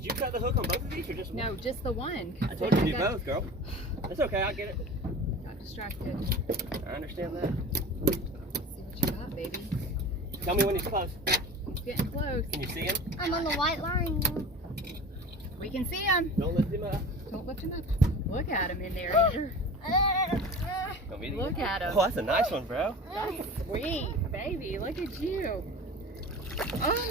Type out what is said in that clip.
Did you cut the hook on both of these or just one? No, just the one. I told you to do both, girl. It's okay, I'll get it. Got distracted. I understand that. See what you got, baby. Tell me when he's close. He's getting close. Can you see him? I'm on the white line. We can see him. Don't lift him up. Don't lift him up. Look at him in there, Andrew. Want me to Look get- at him. Oh, that's a nice one, bro. That's sweet, baby. Look at you. Oh my.